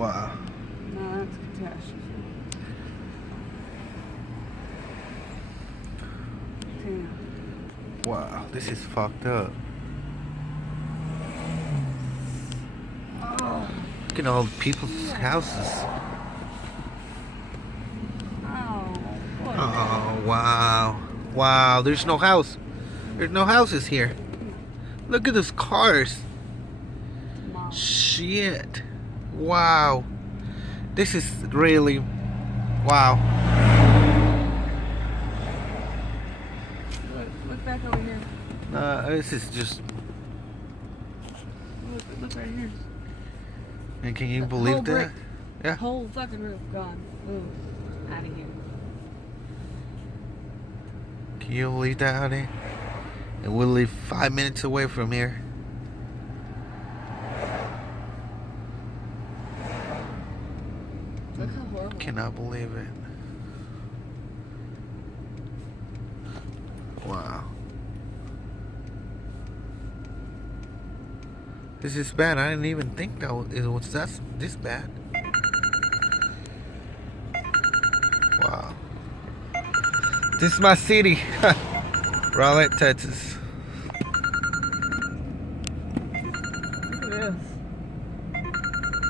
Wow. No, that's a catastrophe. Damn. Wow, this is fucked up. Oh. Look at all the people's houses. Oh. What? Oh, wow. Wow, there's no house. There's no houses here. Look at those cars. Mom. Shit. Wow. This is really... Wow. Look back over here. This is just... Look right here. And can you The believe whole that? brick. Yeah. Whole fucking roof gone. Ooh. Out of here. Can you believe that, honey? And we'll live 5 minutes away from here. Look how horrible. Cannot believe it. Wow. This is bad. I didn't even think that it was this bad. Wow. This is my city. Rowlett, Texas.